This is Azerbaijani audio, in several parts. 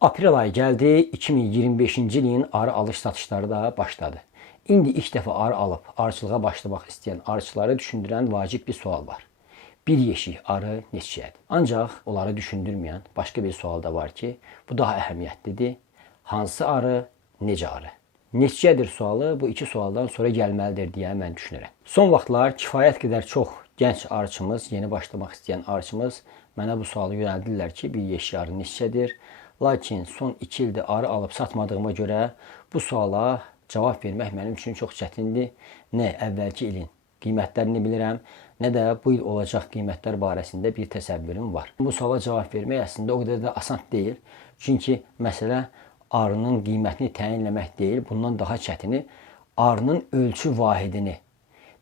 Aprel ayı gəldi, 2025-ci ilin arı alış satışları da başladı. İndi ilk dəfə arı alıb arıçılığa başlamaq istəyən arıçıları düşündürən vacib bir sual var. Bir yeşik arı neçəyədir? Ancaq onları düşündürməyən başqa bir sual da var ki, bu daha əhəmiyyətlidir. Hansı arı, necə arı? Neçəyədir sualı bu iki sualdan sonra gəlməlidir deyə mən düşünürəm. Son vaxtlar kifayət qədər çox gənc arıçımız, yeni başlamaq istəyən arıçımız mənə bu sualı yönəldirlər ki, bir yeşik arı neçədir? Lakin son 2 ildir arı alıb satmadığıma görə bu suala cavab vermək mənim üçün çox çətindir. Nə əvvəlki ilin qiymətlərini bilirəm, nə də bu il olacaq qiymətlər barəsində bir təsəvvürüm var. Bu suala cavab vermək əslində o qədər də asan deyil. Çünki məsələ arının qiymətini təyinləmək deyil, bundan daha çətini arının ölçü vahidini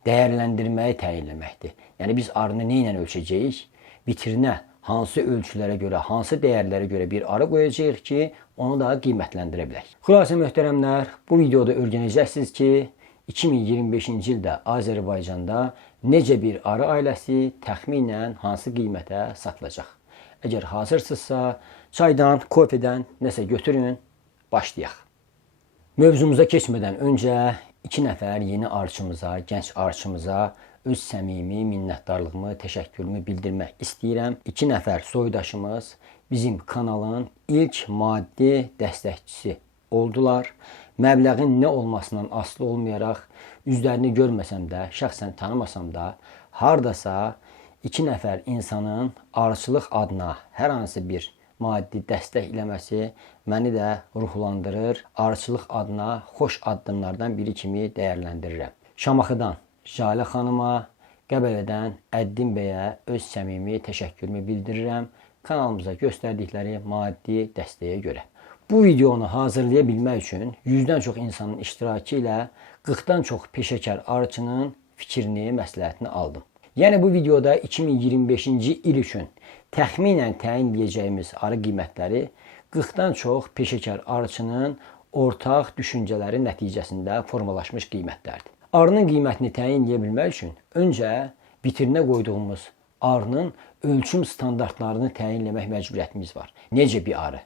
dəyərləndirməyi təyinləməkdir. Yəni biz arını nə ilə ölçəcəyik? Vitrinə hansı ölçülərə görə, hansı dəyərlərə görə bir arı qoyacağıq ki, onu da qiymətləndirə bilək. Xülasə möhtərəmlər, bu videoda öyrənəcəksiniz ki, 2025-ci ildə Azərbaycanda necə bir arı ailəsi təxminən hansı qiymətə satılacaq. Əgər hazırsınızsa, çaydan, kofedən nəsə götürün, başlayaq. Mövzumuza keçmədən öncə 2 nəfər yeni arıçımıza, gənc arıçımıza öz səmimi minnətdarlığımı, təşəkkürümü bildirmək istəyirəm. 2 nəfər soydaşımız bizim kanalın ilk maddi dəstəkçisi oldular. Məbləğin nə olmasından asılı olmayaraq, üzlərini görməsəm də, şəxsən tanımasam da, hardasa 2 nəfər insanın arıçılıq adına hər hansı bir maddi dəstək eləməsi məni də ruhlandırır. Arıçılıq adına xoş addımlardan biri kimi dəyərləndirirəm. Şamaxıdan Jalə xanıma, Qəbələdən Əddin bəyə öz səmimi təşəkkürümü bildirirəm kanalımıza göstərdikləri maddi dəstəyə görə. Bu videonu hazırlaya bilmək üçün 100-dən çox insanın iştirakı ilə 40-dan çox peşəkar arıçının fikrini, məsləhətini aldım. Yəni bu videoda 2025-ci il üçün təxminən təyin edəcəyimiz arı qiymətləri 40-dan çox peşəkar arıçının ortaq düşüncələri nəticəsində formalaşmış qiymətlərdir. Arının qiymətini təyin edə bilmək üçün öncə vitrinə qoyduğumuz arının ölçüm standartlarını təyinləmək məcburiyyətimiz var. Necə bir arı?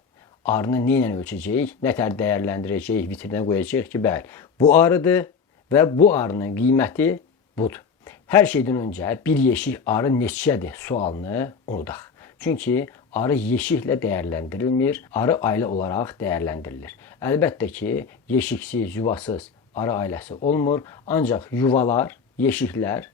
Arını nə ilə ölçəcəyik, nə tər dəyərləndirəcəyik, vitrinə qoyacağıq ki, bəli, bu arıdır və bu arının qiyməti budur. Hər şeydən öncə bir yeşik arı neçədir sualını unudaq. Çünki arı yeşiklə dəyərləndirilmir, arı ailə olaraq dəyərləndirilir. Əlbəttə ki, yeşiksiz, yuvasız arı ailəsi olmur, ancaq yuvalar, yeşiklər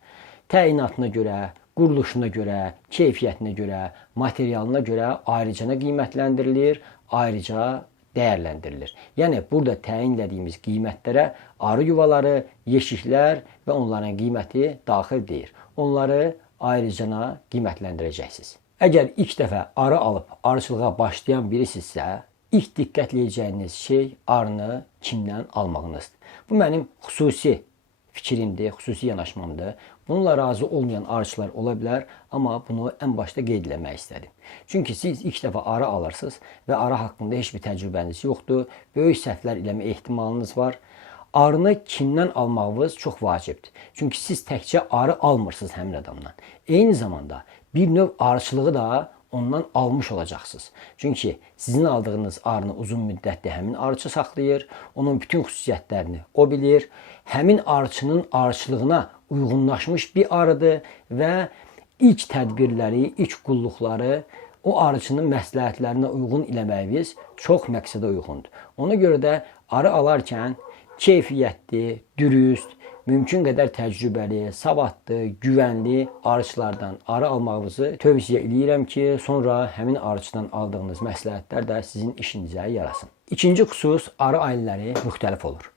təyinatına görə, quruluşuna görə, keyfiyyətinə görə, materialına görə ayrıca qiymətləndirilir, ayrıca dəyərləndirilir. Yəni burada təyin etdiyimiz qiymətlərə arı yuvaları, yeşiklər və onların qiyməti daxil deyil. Onları ayrıca qiymətləndirəcəksiniz. Əgər ilk dəfə arı alıb arıçılığa başlayan birisinizsə, ilk diqqət edəcəyiniz şey arını kimdən almağınızdır. Bu mənim xüsusi fikrimdir, xüsusi yanaşmamdır. Bununla razı olmayan arıçılar ola bilər, amma bunu ən başda qeyd etmək istədim. Çünki siz ilk dəfə arı alırsınız və arı haqqında heç bir təcrübəniz yoxdur, böyük səhvlər eləmə ehtimalınız var. Arını kimdən almağınız çox vacibdir. Çünki siz təkcə arı almırsınız həmin adamdan. Eyni zamanda bir növ arıçılığı da ondan almış olacaqsınız. Çünki sizin aldığınız arını uzun müddətli həmin arıçı saxlayır, onun bütün xüsusiyyətlərini o bilir, həmin arıçının arıçılığına uyğunlaşmış bir arıdır və ilk tədbirləri, ilk qulluqları o arıçının məsləhətlərinə uyğun eləməyiniz çox məqsədə uyğundur. Ona görə də arı alarkən keyfiyyətli, dürüst, mümkün qədər təcrübəli, savadlı, güvənli arıçılardan arı almağınızı tövsiyə edirəm ki, sonra həmin arıçıdan aldığınız məsləhətlər də sizin işinizə yarasın. İkinci xüsus, arı ailələri müxtəlif olur.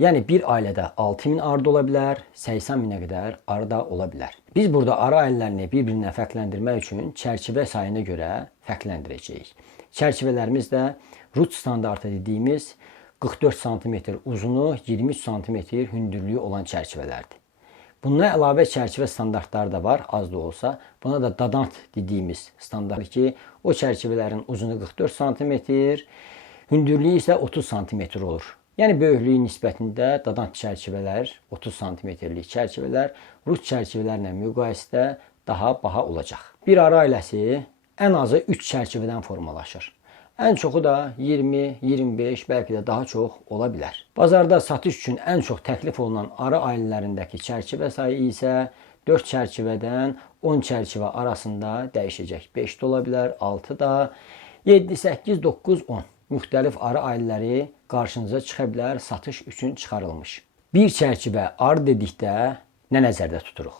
Yəni bir ailədə 6000 arı da ola bilər, 80 minə qədər arı da ola bilər. Biz burada arı ailələrini bir-birindən fərqləndirmək üçün çərçivə sayına görə fərqləndirəcəyik. Çərçivələrimiz də RUT standartı dediyimiz 44 sm uzunu, 23 sm hündürlüyü olan çərçivələrdir. Bundan əlavə çərçivə standartları da var, az da olsa. Buna da dadant dediyimiz standart ki, o çərçivələrin uzunu 44 sm, hündürlüyü isə 30 sm olur. Yəni böyüklüyü nisbətində dadant çərçivələr, 30 sm-lik çərçivələr RUT çərçivələrlə müqayisədə daha baha olacaq. Bir arı ailəsi ən azı 3 çərçivədən formalaşır. Ən çoxu da 20, 25, bəlkə də daha çox ola bilər. Bazarda satış üçün ən çox təklif olunan arı ailələrindəki çərçivə sayı isə 4 çərçivədən 10 çərçivə arasında dəyişəcək. 5 də ola bilər, 6 da, 7, 8, 9, 10. Müxtəlif arı ailələri qarşınıza çıxa bilər, satış üçün çıxarılmış. Bir çərçivə arı dedikdə nə nəzərdə tuturuq?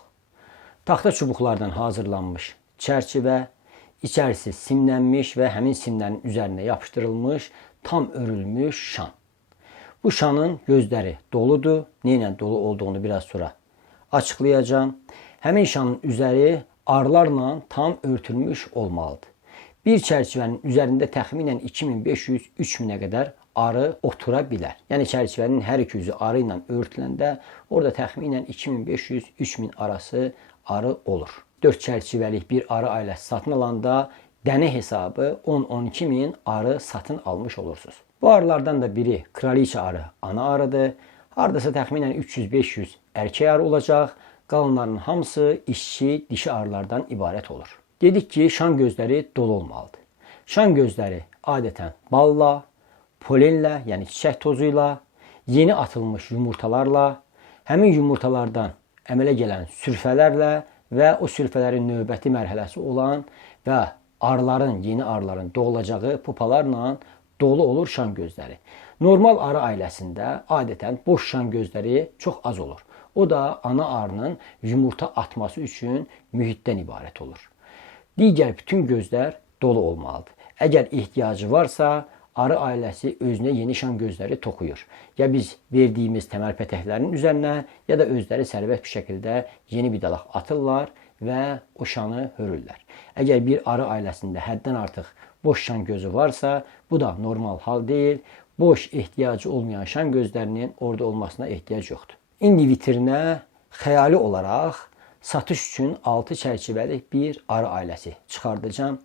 Taxta çubuqlardan hazırlanmış çərçivə, İçərisi simlənmiş və həmin simlərin üzərinə yapışdırılmış, tam örülmüş şan. Bu şanın gözləri doludur. Neyle dolu olduğunu biraz sonra açıqlayacağım. Həmin şanın üzəri arılarla tam örtülmüş olmalıdır. Bir çərçivənin üzərində təxminən 2500-3000-ə qədər arı otura bilər. Yəni çərçivənin hər iki yüzü arı ilə örtüləndə orada təxminən 2500-3000 arası arı olur. 4 çərçivəlik bir arı ailəsi satın alanda dənə hesabı 10-12 min arı satın almış olursunuz. Bu arılardan da biri kraliçə arı, ana arıdır. Hardasa təxminən 300-500 erkək arı olacaq. Qalanların hamısı işçi, dişi arılardan ibarət olur. Dedik ki, şan gözləri dolu olmalıdır. Şan gözləri adətən balla, polenlə, yəni çiçək tozuyla, yeni atılmış yumurtalarla, həmin yumurtalardan əmələ gələn sürfələrlə və o sürfələrin növbəti mərhələsi olan və yeni arıların doğulacağı pupalarla dolu olur şan gözləri. Normal arı ailəsində adətən boş şan gözləri çox az olur. O da ana arının yumurta atması üçün mühitdən ibarət olur. Digər bütün gözlər dolu olmalıdır. Əgər ehtiyacı varsa, arı ailəsi özünə yeni şan gözləri toxuyur. Ya biz verdiyimiz təməl pətəklərin üzərinə, ya da özləri sərbəst bir şəkildə yeni bidalaq atırlar və o şanı hörürlər. Əgər bir arı ailəsində həddən artıq boş şan gözü varsa, bu da normal hal deyil. Boş ehtiyacı olmayan şan gözlərinin orada olmasına ehtiyac yoxdur. İndi vitrinə xəyali olaraq satış üçün 6 çərçivəli bir arı ailəsi çıxardacağım.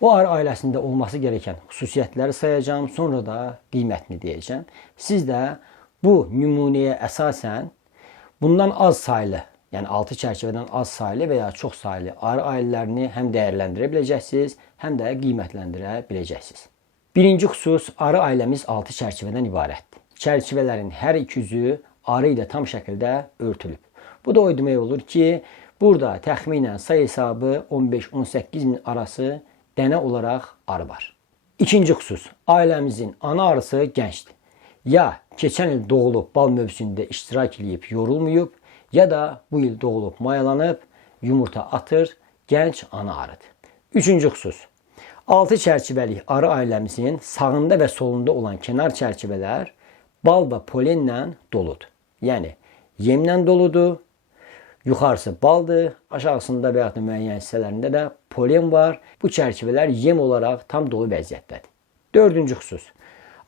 O arı ailəsində olması gerəkən xüsusiyyətləri sayacağım, sonra da qiymətini deyəcəm. Siz də bu nümunəyə əsasən bundan az saylı, yəni 6 çərçivədən az saylı və ya çox saylı arı ailələrini həm dəyərləndirə biləcəksiniz, həm də qiymətləndirə biləcəksiniz. Birinci xüsus, arı ailəmiz 6 çərçivədən ibarətdir. Çərçivələrin hər iki yüzü arı ilə tam şəkildə örtülüb. Bu da o demək olur ki, burada təxminən sayı hesabı 15-18 min arası dənə olaraq arı var. İkinci xüsus, ailəmizin ana arısı gəncdir. Ya keçən il doğulub bal mövsümündə iştirak edib yorulmayıb, ya da bu il doğulub mayalanıb yumurta atır, gənc ana arıdır. Üçüncü xüsus, 6 çərçivəlik arı ailəmizin sağında və solunda olan kənar çərçivələr bal və polenlə doludur. Yəni yemlə doludur, yuxarısı baldır, aşağısında və ya da müəyyən hissələrində də polen var. Bu çərçivələr yem olaraq tam dolu vəziyyətdədir. Dördüncü xüsus,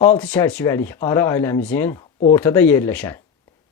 6 çərçivəlik arı ailəmizin ortada yerləşən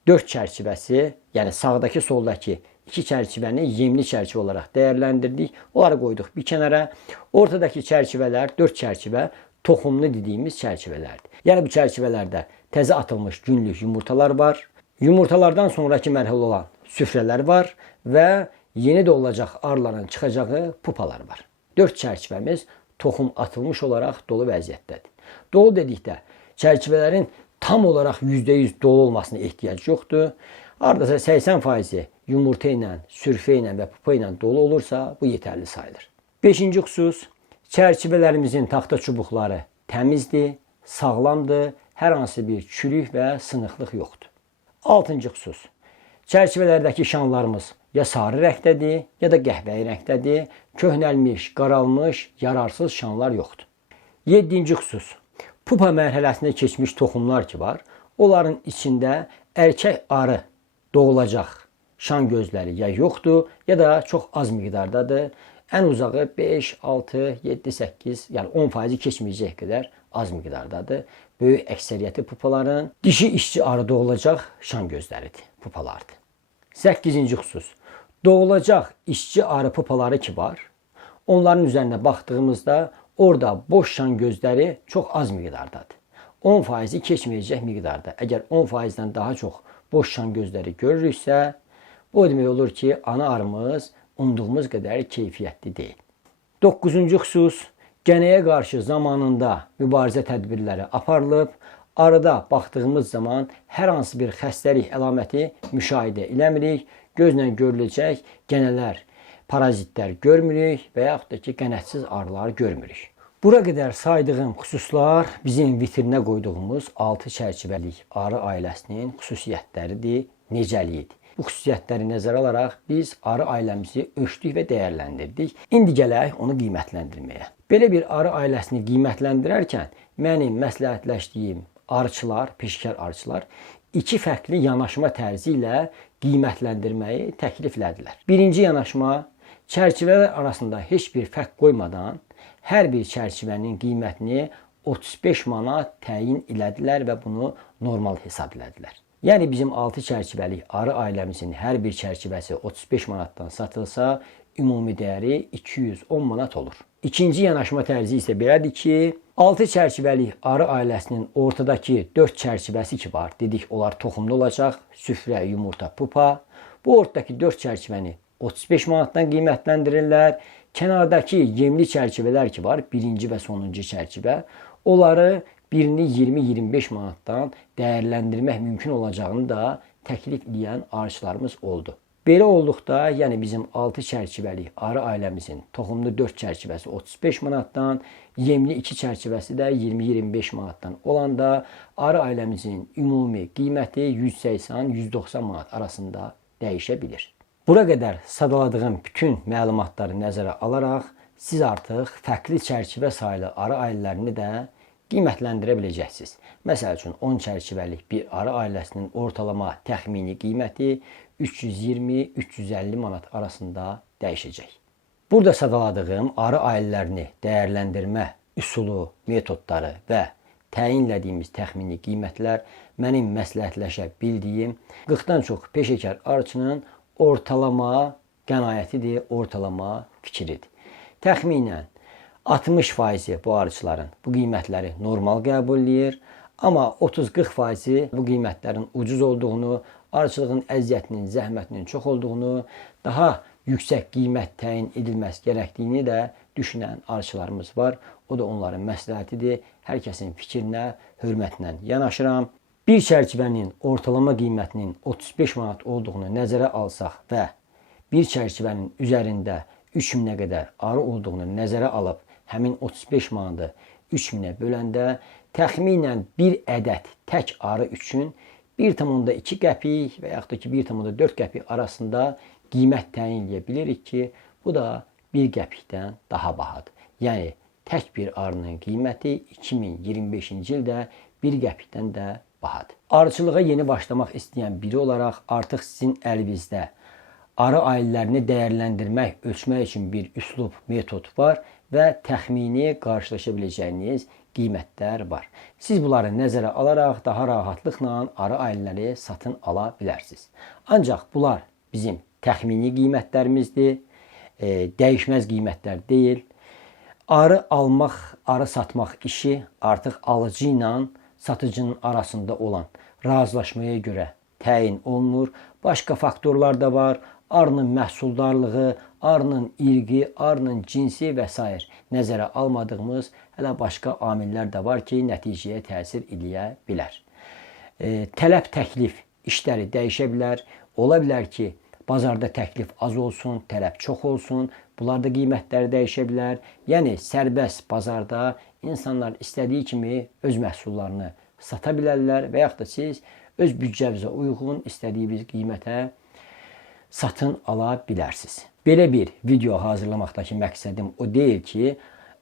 4 çərçivəsi, yəni sağdakı, soldakı 2 çərçivəni yemli çərçivə olaraq dəyərləndirdik. Onları qoyduq bir kənara. Ortadakı çərçivələr, 4 çərçivə toxumlu dediyimiz çərçivələrdir. Yəni bu çərçivələrdə təzə atılmış günlük yumurtalar var. Yumurtalardan sonraki mərhələ olan süfrələr var və yeni doğulacaq arıların çıxacağı pupalar var. 4 çərçivəmiz toxum atılmış olaraq dolu vəziyyətdədir. Dolu dedikdə çərçivələrin tam olaraq %100 dolu olmasına ehtiyac yoxdur. Hardasa 80% yumurta ilə, sürfə ilə və pupa ilə dolu olursa bu yetərli sayılır. 5-ci xüsus, çərçivələrimizin taxta çubuqları təmizdir, sağlamdır, hər hansı bir çürük və sınıqlıq yoxdur. 6-cı xüsus, çərçivələrdəki şanlarımız ya sarı rəngdədir, ya da qəhvəyi rəngdədir. Köhnəlmiş, qaralmış, yararsız şanlar yoxdur. 7-ci xüsus, pupa mərhələsində keçmiş toxumlar ki var, onların içində erkək arı doğulacaq şan gözləri ya yoxdur, ya da çox az miqdardadır. Ən uzağı 5, 6, 7, 8, yəni 10% keçməyəcək qədər az miqdardadır. Böyük əksəriyyəti pupaların dişi işçi arı doğulacaq şan gözləridir, pupalardır. 8-ci xüsus, doğulacaq işçi arı pupaları ki var, onların üzərinə baxdığımızda orada boş şan gözləri çox az miqdardadır. 10% keçməyəcək miqdarda. Əgər 10%-dən daha çox boş şan gözləri görürüksə, bu demək olur ki, ana arımız umduğumuz qədər keyfiyyətli deyil. 9-cu xüsus, Gənəyə qarşı zamanında mübarizə tədbirləri aparılıb. Arıda baxdığımız zaman hər hansı bir xəstəlik əlaməti müşahidə eləmirik. Gözlə görüləcək gənələr, parazitlər görmürük və yaxud da ki, qənətsiz arılar görmürük. Bura qədər saydığım xüsuslar bizim vitrinə qoyduğumuz 6 çərçivəlik arı ailəsinin xüsusiyyətləridir, necəliyidir. Bu xüsusiyyətləri nəzərə alaraq biz arı ailəmizi ölçdük və dəyərləndirdik. İndi gələk onu qiymətləndirməyə. Belə bir arı ailəsini qiymətləndirərkən mənim məsləhətləşdiyim arıçılar, peşəkar arıçılar 2 fərqli yanaşma tərzi ilə qiymətləndirməyi təklif elədilər. Birinci yanaşma, çərçivələr arasında heç bir fərq qoymadan hər bir çərçivənin qiymətini 35 manat təyin elədilər və bunu normal hesab elədilər. Yəni bizim 6 çərçivəlik arı ailəmizin hər bir çərçivəsi 35 manatdan satılsa, ümumi dəyəri 210 manat olur. İkinci yanaşma tərzi isə belədir ki, 6 çərçivəlik arı ailəsinin ortadakı 4 çərçivəsi ki var, dedik onlar toxumlu olacaq, süfrə, yumurta, pupa. Bu ortadakı 4 çərçivəni 35 manatdan qiymətləndirirlər. Kənardakı yemli çərçivələr ki var, birinci və sonuncu çərçivə, onları birini 20-25 manatdan dəyərləndirmək mümkün olacağını da təklif edən arıçılarımız oldu. Belə olduqda, yəni bizim 6 çərçivəlik arı ailəmizin toxumlu 4 çərçivəsi 35 manatdan, yemli 2 çərçivəsi də 20-25 manatdan olanda arı ailəmizin ümumi qiyməti 180-190 manat arasında dəyişə bilir. Bura qədər sadaladığım bütün məlumatları nəzərə alaraq siz artıq fərqli çərçivə sayılı arı ailələrini də qiymətləndirə biləcəksiniz. Məsəl üçün 10 çərçivəlik bir arı ailəsinin ortalama təxmini qiyməti 320-350 manat arasında dəyişəcək. Burada sadaladığım arı ailələrini dəyərləndirmə üsulu, metodları və təyin etdiyimiz təxmini qiymətlər mənim məsləhətləşə bildiyim 40-dan çox peşəkar arıçının ortalama qənaətidir, ortalama fikridir. Təxminən 60% bu arıçıların bu qiymətləri normal qəbul edir. Amma 30-40% bu qiymətlərin ucuz olduğunu, arıçılığın əziyyətinin, zəhmətinin çox olduğunu, daha yüksək qiymət təyin edilməsi gərəkdiyini də düşünən arıçılarımız var. O da onların məsləhətidir. Hər kəsin fikrinə, hörmətlə yanaşıram. Bir çərçivənin ortalama qiymətinin 35 manat olduğunu nəzərə alsaq və bir çərçivənin üzərində 3000-ə qədər arı olduğunu nəzərə alıb həmin 35 manatı 3000-ə böləndə təxminən bir ədəd tək arı üçün 1,2 qəpik və yaxud da ki 1,4 qəpik arasında qiymət təyin edə bilirik ki, bu da 1 qəpikdən daha bahadır. Yəni tək bir arının qiyməti 2025-ci ildə 1 qəpikdən də bahadır. Arıçılığa yeni başlamaq istəyən biri olaraq artıq sizin əlinizdə arı ailələrini dəyərləndirmək, ölçmək üçün bir üslub, metod var və təxmini qarşılaşa biləcəyiniz qiymətlər var. Siz bunları nəzərə alaraq daha rahatlıqla arı ailələri satın ala bilərsiniz. Ancaq bunlar bizim təxmini qiymətlərimizdir, dəyişməz qiymətlər deyil. Arı almaq, arı satmaq işi artıq alıcı ilə satıcının arasında olan razılaşmaya görə təyin olunur. Başqa faktorlar da var. Arının məhsuldarlığı, arının irqi, arının cinsi və s. nəzərə almadığımız hələ başqa amillər də var ki, nəticəyə təsir edə bilər. Tələb, təklif işləri dəyişə bilər. Ola bilər ki, bazarda təklif az olsun, tələb çox olsun. Bunlar da qiymətləri dəyişə bilər. Yəni, sərbəst bazarda insanlar istədiyi kimi öz məhsullarını sata bilərlər və yaxud da siz öz büdcəvizə uyğun istədiyiniz qiymətə satın ala bilərsiniz. Belə bir video hazırlamaqdakı məqsədim o deyil ki,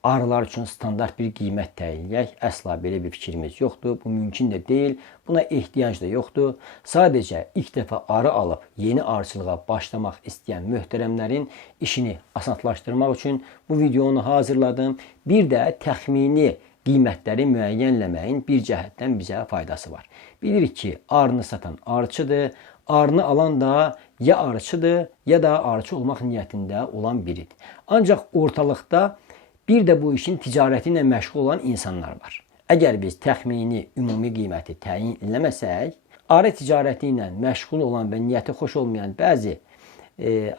arılar üçün standart bir qiymət təyin edək. Əsla belə bir fikrimiz yoxdur. Bu mümkün də deyil. Buna ehtiyac da yoxdur. Sadəcə ilk dəfə arı alıb yeni arıçılığa başlamaq istəyən möhtərəmlərin işini asanlaşdırmaq üçün bu videonu hazırladım. Bir də təxmini qiymətləri müəyyənləməyin bir cəhətdən bizə faydası var. Bilirik ki, arını satan arıçıdır. Arını alan da ya arıçıdır, ya da arıçı olmaq niyyətində olan biridir. Ancaq ortalıqda bir də bu işin ticarəti ilə məşğul olan insanlar var. Əgər biz təxmini ümumi qiyməti təyin eləməsək, arı ticarəti ilə məşğul olan və niyyəti xoş olmayan bəzi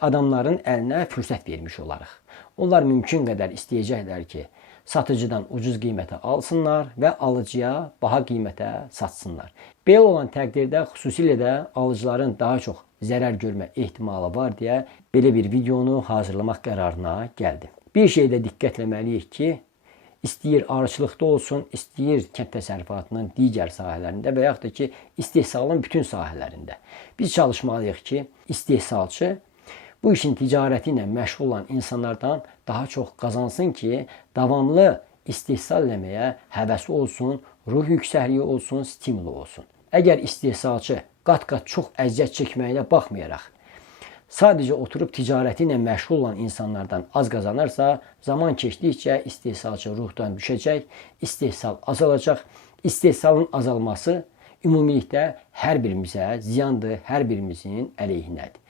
adamların əlinə fürsət vermiş olarıq. Onlar mümkün qədər istəyəcəklər ki, satıcıdan ucuz qiymətə alsınlar və alıcıya baha qiymətə satsınlar. Belə olan təqdirdə xüsusilə də alıcıların daha çox zərər görmə ehtimalı var deyə belə bir videonu hazırlamaq qərarına gəldim. Bir şeydə diqqət etməliyik ki, İstəyir arıçılıqda olsun, istəyir kənd təsərrüfatının digər sahələrində və yaxud da ki, istehsalın bütün sahələrində. Biz çalışmalıyıq ki, istehsalçı bu işin ticarəti ilə məşğul olan insanlardan daha çox qazansın ki, davamlı istehsal eləməyə həvəsi olsun, ruh yüksəkliyi olsun, stimulu olsun. Əgər istehsalçı qat-qat çox əziyyət çəkməyinə baxmayaraq, sadəcə oturub ticarəti ilə məşğul olan insanlardan az qazanırsa, zaman keçdikcə istehsalçı ruhdan düşəcək, istehsal azalacaq. İstehsalın azalması ümumilikdə hər birimizə ziyandır, hər birimizin əleyhinədir.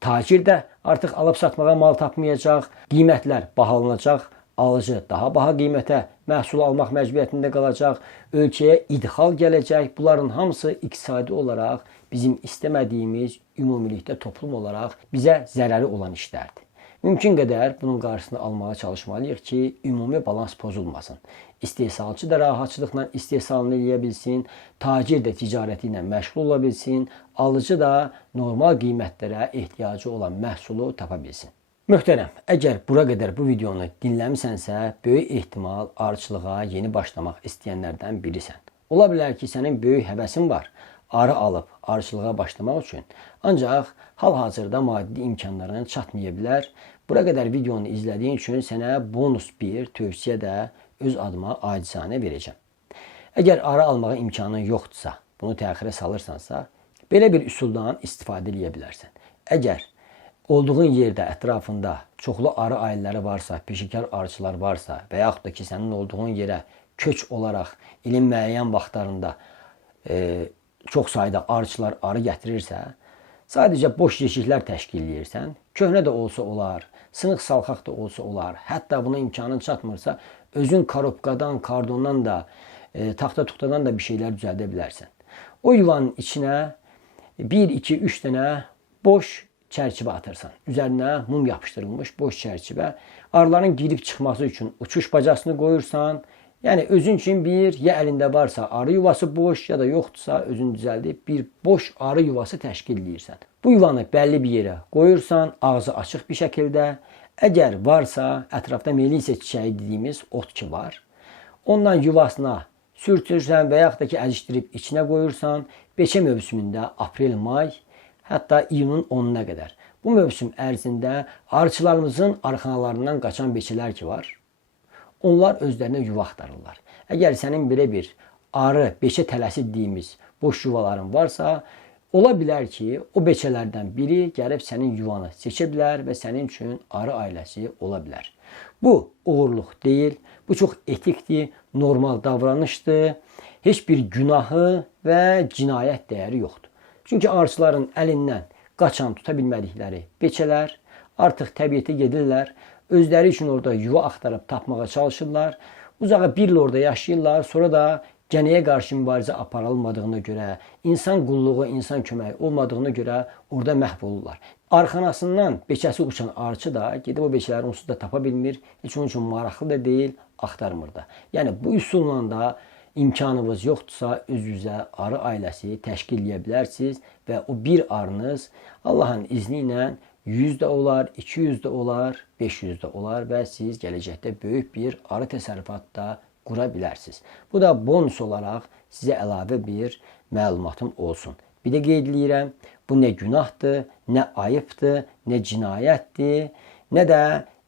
Tacir də artıq alıb satmağa mal tapmayacaq, qiymətlər bahalanacaq, alıcı daha baha qiymətə məhsul almaq məcburiyyətində qalacaq, ölkəyə idxal gələcək. Bunların hamısı iqtisadi olaraq bizim istəmədiyimiz, ümumilikdə toplum olaraq bizə zərəri olan işlərdir. Mümkün qədər bunun qarşısını almağa çalışmalıyıq ki, ümumi balans pozulmasın. İstehsalçı da rahatçılıqla istehsalını eləyə bilsin, tacir də ticarəti ilə məşğul ola bilsin, alıcı da normal qiymətlərə ehtiyacı olan məhsulu tapa bilsin. Möhtərəm, əgər bura qədər bu videonu dinləmisənsə, böyük ehtimal arıçılığa yeni başlamaq istəyənlərdən birisən. Ola bilər ki, sənin böyük həvəsin var, arı alıb arıçılığa başlamaq üçün. Ancaq hal-hazırda maddi imkanların çatmaya bilər. Bura qədər videonu izlədiyin üçün sənə bonus bir tövsiyə də öz adıma acizanə verəcəm. Əgər arı almağa imkanın yoxdursa, bunu təxirə salırsansa, belə bir üsuldan istifadə edə bilərsən. Əgər olduğun yerdə ətrafında çoxlu arı ailələri varsa, peşəkar arıçılar varsa və yaxud da ki, sənin olduğun yerə köç olaraq ilin müəyyən vaxtlarında çox sayda arıçılar arı gətirirsə, sadəcə boş yeşiklər təşkil edirsən, köhnə də olsa olar, sınıq salxaq da olsa olar, hətta buna imkanın çatmırsa, özün karobkadan, kardondan da, taxta-tuxtadan da bir şeylər düzəldə bilərsən. O yuvanın içinə 1, 2, 3 dənə boş çərçivə atırsan. Üzərinə mum yapışdırılmış boş çərçivə. Arıların girib çıxması üçün uçuş bacasını qoyursan. Yəni özün üçün bir, ya əlində varsa arı yuvası boş, ya da yoxdursa özün düzəldib bir boş arı yuvası təşkil edirsən. Bu yuvanı bəlli bir yerə qoyursan, ağzı açıq bir şəkildə. Əgər varsa, ətrafda melisiya çiçəyi dediyimiz ot ki var. Ondan yuvasına sürtürsən və yaxud da ki, əzişdirib içinə qoyursan. Beçə mövsümündə aprel-may, hətta iyunun 10-una qədər. Bu mövsüm ərzində arıçılarımızın arıxanalarından qaçan beçələr ki var, onlar özlərinə yuva axtarırlar. Əgər sənin belə bir arı, beçə tələsi dediyimiz boş yuvaların varsa, ola bilər ki, o beçələrdən biri gəlib sənin yuvanı seçə bilər və sənin üçün arı ailəsi ola bilər. Bu uğurluq deyil, bu çox etikdir, normal davranışdır, heç bir günahı və cinayət dəyəri yoxdur. Çünki arıçıların əlindən qaçan tuta bilmədikləri beçələr artıq təbiətə gedirlər. Özləri üçün orada yuva axtarıb tapmağa çalışırlar. Uzağa bir il orada yaşayırlar. Sonra da gənəyə qarşı mübarizə aparılmadığına görə, insan qulluğu, insan köməyi olmadığına görə orada məhv olurlar. Arxanasından beçəsi uçan arıçı da gedib o beçələri onsuz da tapa bilmir. Heç onun üçün maraqlı da deyil, axtarmır da. Yəni bu üsulla da İmkanınız yoxdursa, öz-üzə arı ailəsi təşkil edə bilərsiniz və o bir arınız Allahın izni ilə 100 də olar, 200 də olar, 500 də olar və siz gələcəkdə böyük bir arı təsərrüfatı da qura bilərsiniz. Bu da bonus olaraq sizə əlavə bir məlumatım olsun. Bir də qeyd edirəm, bu nə günahdır, nə ayıbdır, nə cinayətdir, nə də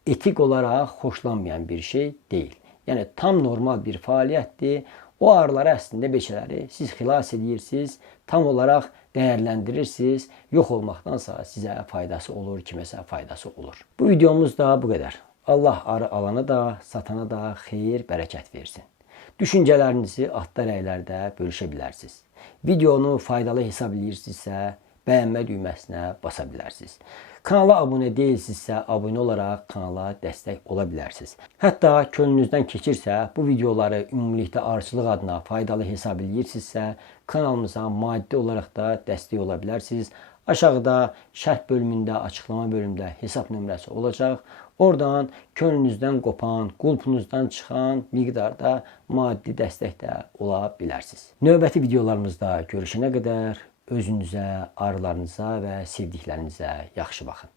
etik olaraq xoşlanmayan bir şey deyil. Yəni tam normal bir fəaliyyətdir. O arıları əslində beçələri siz xilas edirsiniz, tam olaraq dəyərləndirirsiniz. Yox olmaqdansa sizə faydası olur, kiməsə faydası olur. Bu videomuz da bu qədər. Allah arı alana da, satana da xeyir, bərəkət versin. Düşüncələrinizi altda rəylərdə bölüşə bilərsiniz. Videonu faydalı hesab edirsinizsə, bəyənmə düyməsinə basa bilərsiniz. Kanala abunə deyilsinizsə, abunə olaraq kanala dəstək ola bilərsiniz. Hətta könlünüzdən keçirsə, bu videoları ümumilikdə arıçılıq adına faydalı hesab edirsinizsə, kanalımıza maddi olaraq da dəstək ola bilərsiniz. Aşağıda şərh bölümündə, açıqlama bölümündə hesab nömrəsi olacaq. Oradan könlünüzdən qopan, qulpunuzdan çıxan miqdarda maddi dəstək də ola bilərsiniz. Növbəti videolarımızda görüşənə qədər özünüzə, arılarınıza və sevdiklərinizə yaxşı baxın.